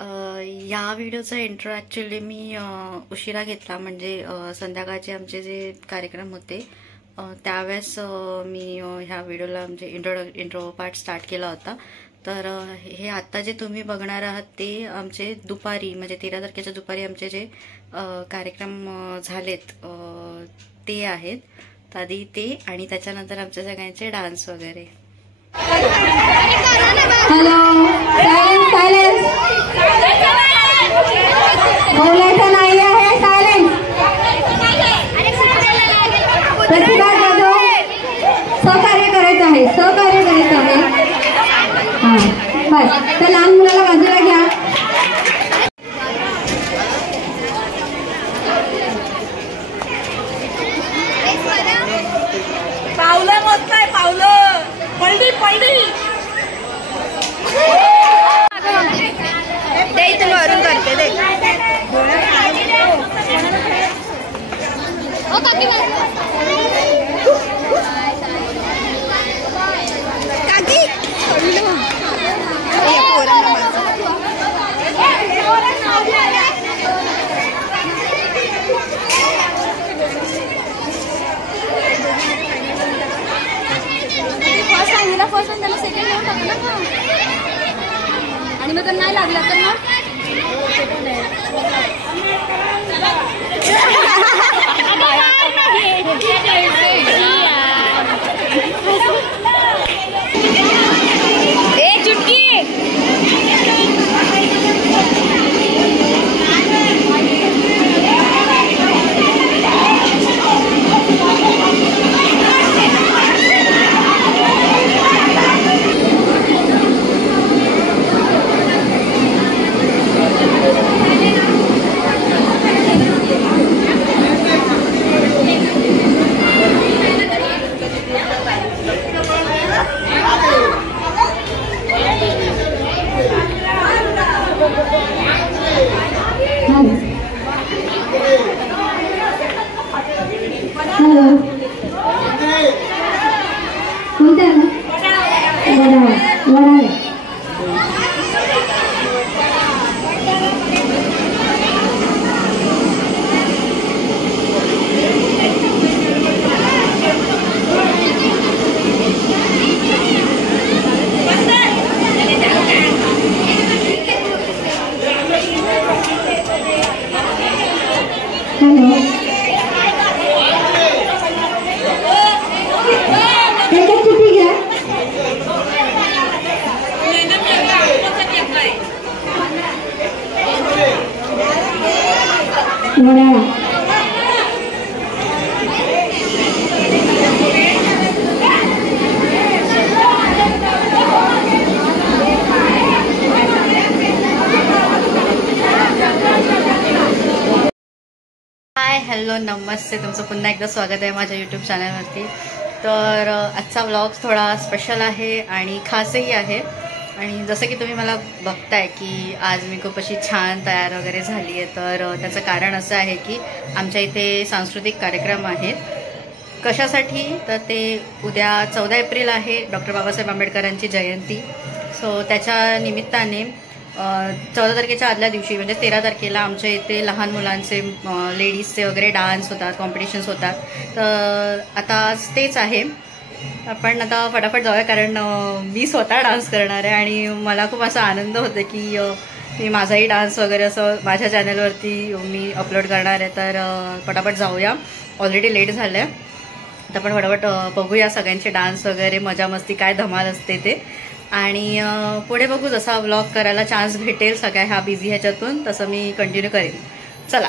या व्हिडिओचा intro actually मी उशिरा घेतला, म्हणजे संध्याकाळचे आमचे जे कार्यक्रम होते त्यावेळेस मी ह्या व्हिडिओला म्हणजे इंट्रो पार्ट स्टार्ट केला होता. तर हे आत्ता जे तुम्ही बघणार आहात ते आमचे दुपारी म्हणजे 13 तारखेच्या दुपारी आमचे जे कार्यक्रम झालेत ते आहेत. तर आधी ते आणि त्याच्यानंतर आमच्या सगळ्यांचे डान्स वगैरे. हॅलो, सायलेन्स बोलायचं नाही आहे. सायलेन्स. प्रतिभाग जाधव, सहकार्य करायचं आहे, सहकार्य करायचं आहे. हां बस. तर लहान मुलाला बाजूला घ्या. पावलं मस्त आहे, पावलं पलटी पलटी दे इथून वरून करते दे. काकी फर्स्ट त्याला सेकंड घेऊन टाकलं ना आणि मग तर नाही लागला तर मग हॅलो नमस्ते, तुमचं पुन्हा एकदा स्वागत आहे माझ्या यूट्यूब चॅनलवरती. तर आजचा व्लॉग थोडा स्पेशल आहे आणि खासही आहे. आणि जसं की तुम्ही मला बघताय की आज मी खूप अशी छान तयार वगैरे झाली आहे. तर त्याचं कारण असं आहे की आमच्या इथे सांस्कृतिक कार्यक्रम आहेत. कशासाठी तर ते उद्या 14 एप्रिल आहे डॉक्टर बाबासाहेब आंबेडकरांची जयंती. सो त्याच्या निमित्ताने 14 तारखेच्या आदल्या दिवशी म्हणजे 13 तारखेला आमच्या इथे लहान मुलांचे लेडीजचे वगैरे डान्स होतात, कॉम्पिटिशन्स होतात. तर आता तेच आहे. आपण आता फटाफट जाऊया कारण मी स्वतः डान्स करणार आहे आणि मला खूप असा आनंद होतो की मी माझाही डान्स वगैरे असं माझ्या चॅनलवरती मी अपलोड करणार आहे. तर फटाफट जाऊया, ऑलरेडी लेट झालं आहे. तर आपण फटाफट बघूया सगळ्यांचे डान्स वगैरे, मजा मस्ती काय धमाल असते ते. आणि पुढे बघू, जसा व्लॉग करायला चान्स भेटेल सगळ्या ह्या बिझी ह्याच्यातून तसं मी कंटिन्यू करेन. चला.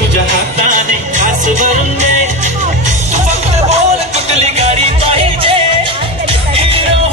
तुझ्या हाताने घास भरून दे. तू फक्त बोल कुठली गाडी पाहिजे. हिरो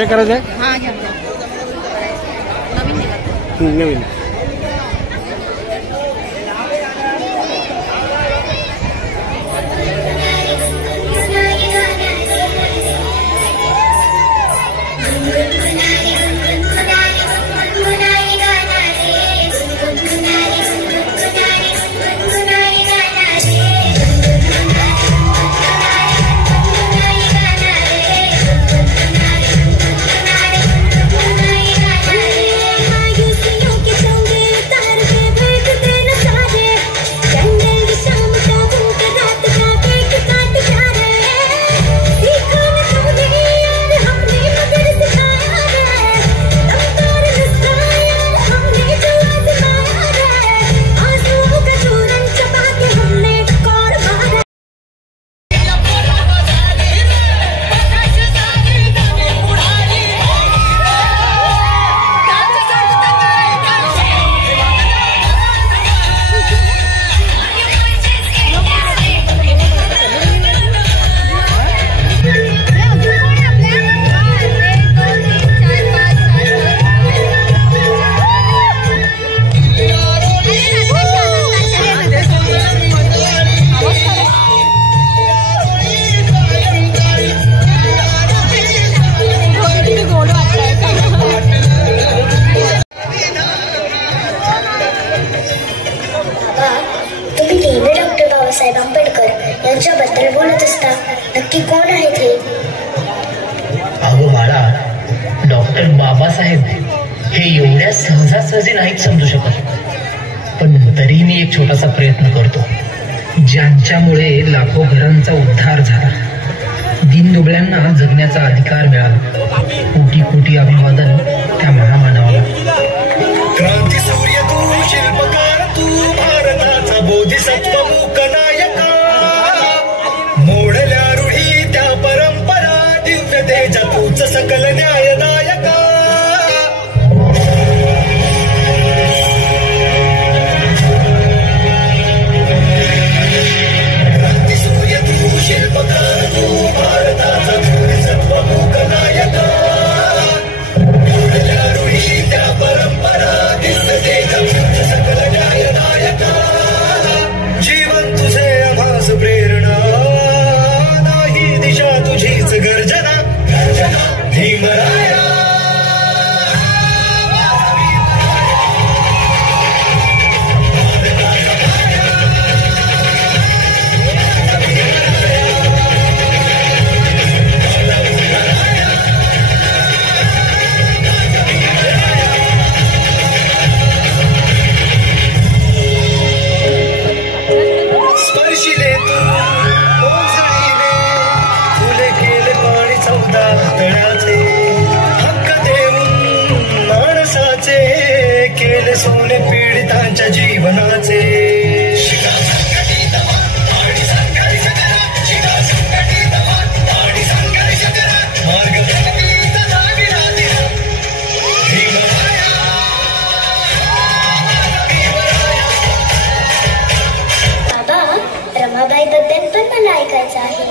हे करायचं आहे हां घ्या नवीन निघाला. नवीन. बाबासाहेब आंबेडकर यांच्याबद्दल बोलत असता नक्की कोण आहेत हे? अगं बाळा, डॉक्टर बाबासाहेब हे एवढ्या सहजासहजी नाहीत समजू शकत, पण तरी मी एक छोटासा प्रयत्न करतो. ज्यांच्यामुळे लाखो घरांचा उद्धार झाला, दीनदुबळ्यांना जगण्याचा अधिकार मिळाला, कोटी कोटी अभिवादन त्या महामानवाला. क्रांती सूर्य तू, शिल्पकार तू, भारताचा बोधिसत्व मूकनायका. मोडल्या रूढी त्या परंपरा, दिव्य तेजा तूच सकल न्यायदायका. क्रांती सूर्य तू, शिल्पकार तू, भारताचा बोधिसत्व मूकनायका. मोडल्या रूढी त्या परंपरा, दिव्य तेजा तूच सकल न्यायदायका. जीवन तुझे आभास प्रेरणा, नाही दिशा तुझीच गर्जना. भीमराया स्पर्शिले तू, ओसळीने फुले केले पाणी चौदा तळ्याचे. हक्क देऊन माणसाचे केले सोने पीडितांच्या जीवनाचे. शिगा संघटित आणि संघर्ष करा, शिगा संघटित आणि संघर्ष करा. मार्ग प्रगतीचा जाविला दिला. भीमराया, भीमराया. बाबा, रमाबाई बद्दल पण मला ऐकायचं आहे.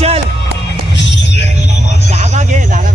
चल जागा घे, जागा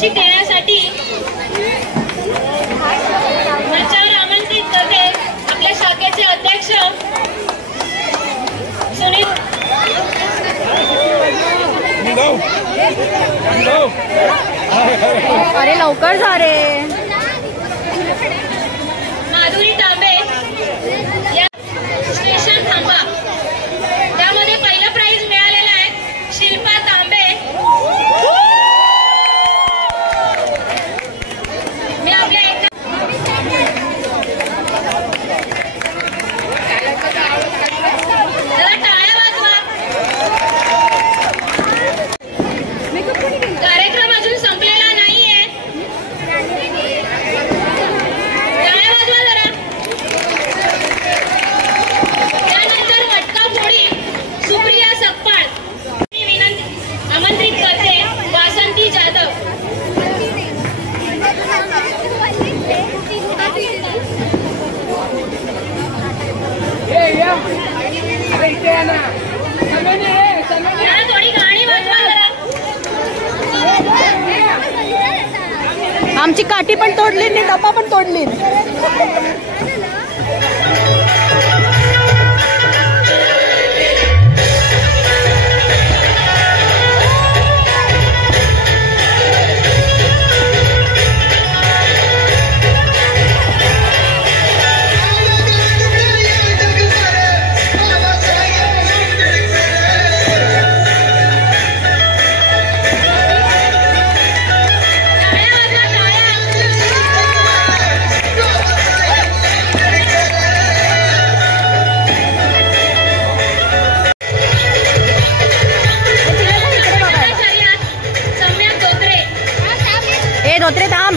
पारितोषिक देण्यासाठी मंचावर आमंत्रित करते आपल्या शाखेचे अध्यक्ष सुनील. अरे लवकर जा रे. माधुरी तांबे या स्टेशन थांबा. त्यामध्ये पहिलं प्राइज मिळालेलं आहे शिल्पा तांबे. मी आपल्या जरा टाळ्या वाजवा. कार्यक्रम अजून संपलेला नाहीये. टाळ्या वाजवा जरा. त्यानंतर मटका फोडी सुप्रिया सकपाळ. मी विनंती आमंत्रित करते वासंती जाधव. जरा थोडी गाणी वाजवा जरा. आमची काठी पण तोडली आणि डब्बा पण तोडली. धोत्रे थांब.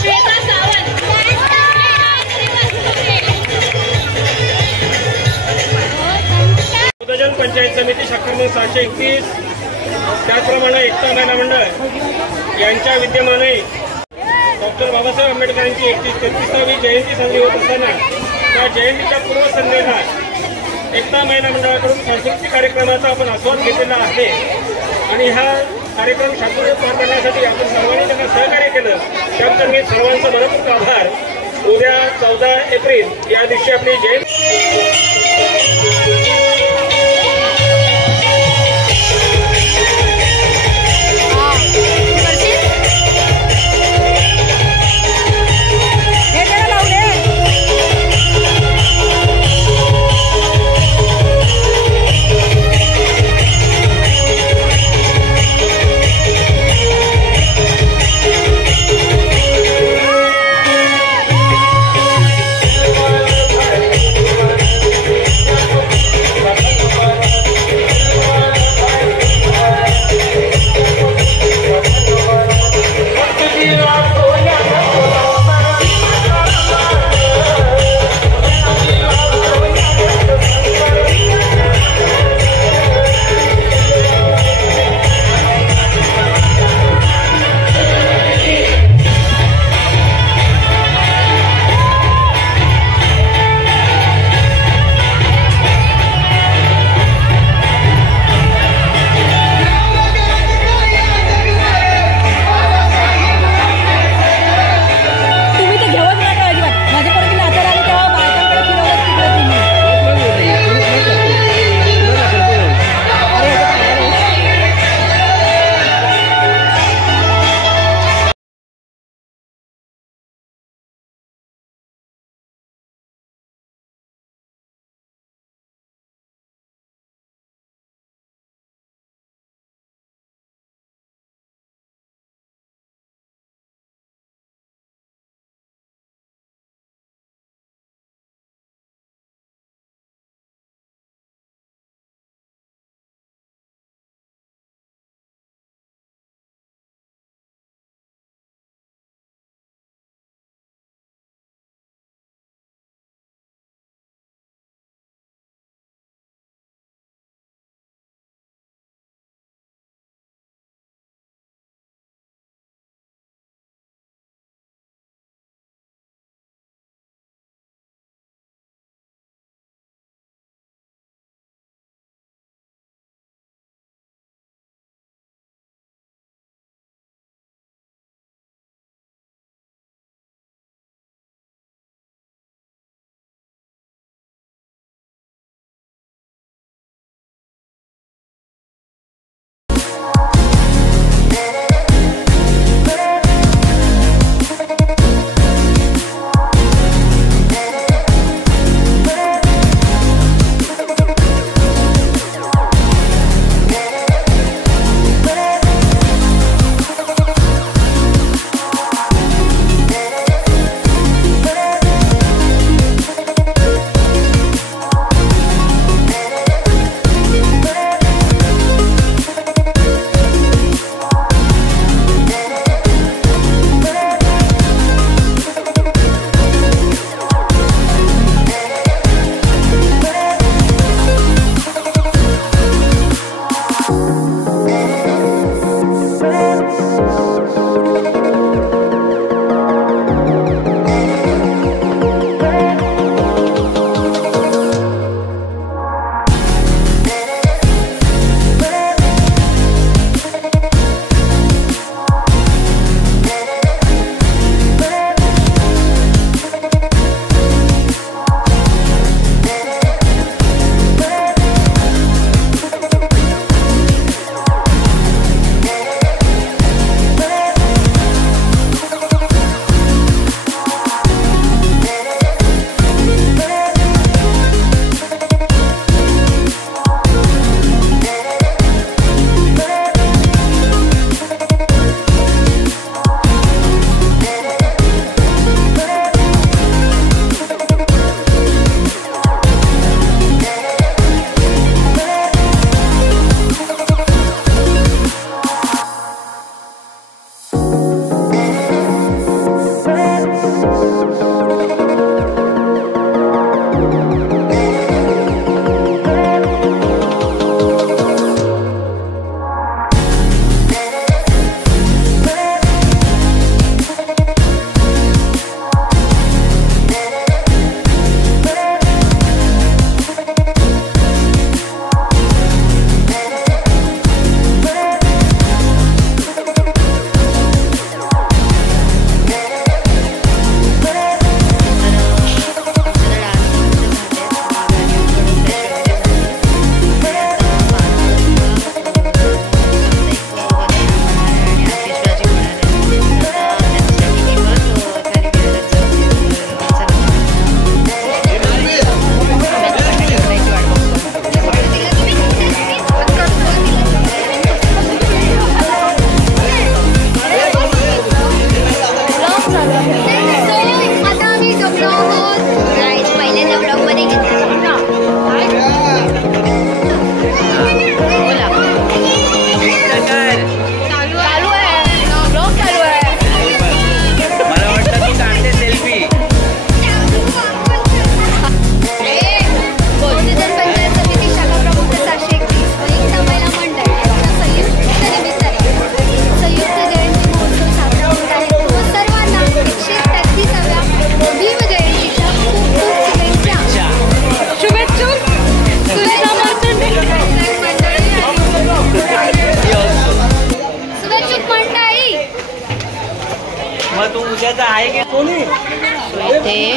श्वेता सावंत. पंचायत समिती शाखा क्रमांक 731 त्याचप्रमाणे एकता महिला मंडळ यांच्या विद्यमाने डॉक्टर बाबासाहेब आंबेडकरांची 33वी जयंती साजरी होत असताना त्या जयंतीच्या पूर्वसंध्येला एकता महिला मंडळाकडून सांस्कृतिक कार्यक्रमाचा आपण आस्वाद घेतलेला आहे आणि हा कार्यक्रम शांततेत पार करण्यासाठी आपण सर्वांनी त्यांना सहकार्य केलं. त्याबद्दल मी सर्वांचा मनपूर्वक आभार. उद्या 14 एप्रिल या दिवशी आपली जयंती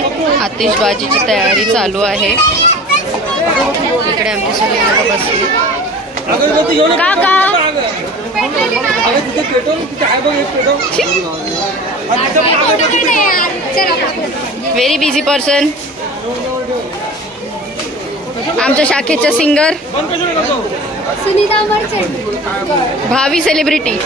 आतिषबाजीची तयारी चालू आहे. इकडे आमची सगळी मुलं बसली. काका व्हेरी बिझी पर्सन. आमच्या शाखेच्या सिंगर सुनीता मर्चंट, भावी सेलिब्रिटी.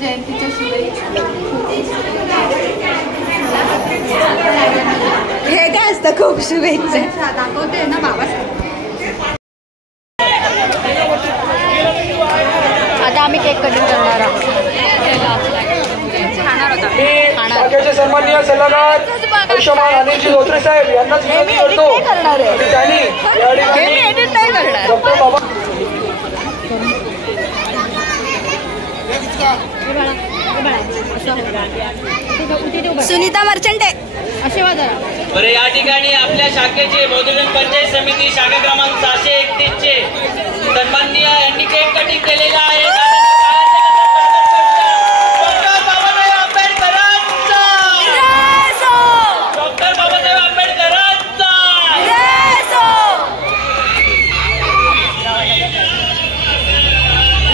जयंतीच्या शुभेच्छा. हे काय असतं खूप शुभेच्छा दाखवते ना बाबा. आता आम्ही केक कटिंग करणार आहोत. शाखेचे सन्माननीय सल्लागार आयुष्यमान अनिलजी धोत्रे साहेब यांनाच विनंती करतो की त्यांनी या ठिकाणी डॉक्टर बाबा सुनीता मर्चंट आहे. बरं, या ठिकाणी आपल्या शाखेचे मधुजन पंचायत समिती शाखा क्रमांक 631 चे सन्माननीय यांनी केक कटिंग केलेला आहे. डॉक्टर बाबासाहेब आंबेडकरांचा, डॉक्टर बाबासाहेब आंबेडकरांचा.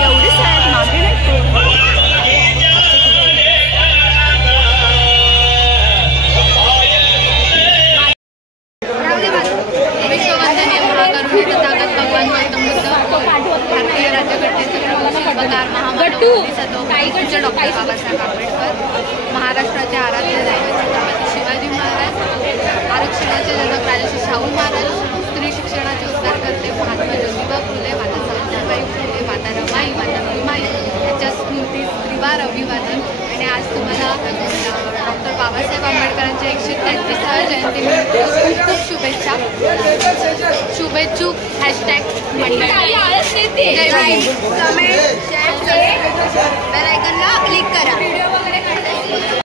एवढी साहेब मागे नाही. भारतीय राज्यघटनेचे प्रवर्तक महामानव डॉक्टर बाबासाहेब आंबेडकर, महाराष्ट्राचे आराध्य दैवत छत्रपती शिवाजी महाराज, आरक्षणाचे जनक राजर्षी शाहू महाराज, स्त्री शिक्षणाचे उद्धारकर्ते महात्मा ज्योतिबा फुले, माता सावित्रीबाई फुले, माता रमाई, माता भीमाई यांच्या स्मृतीस त्रिवार अभिवादन. आणि आज तुम्हाला डॉक्टर बाबासाहेब आंबेडकरांच्या 100 35व्या जयंतीनिमित्त खूप खूप शुभेच्छा. शुभेच्छुक # मंडळ. जय भीम.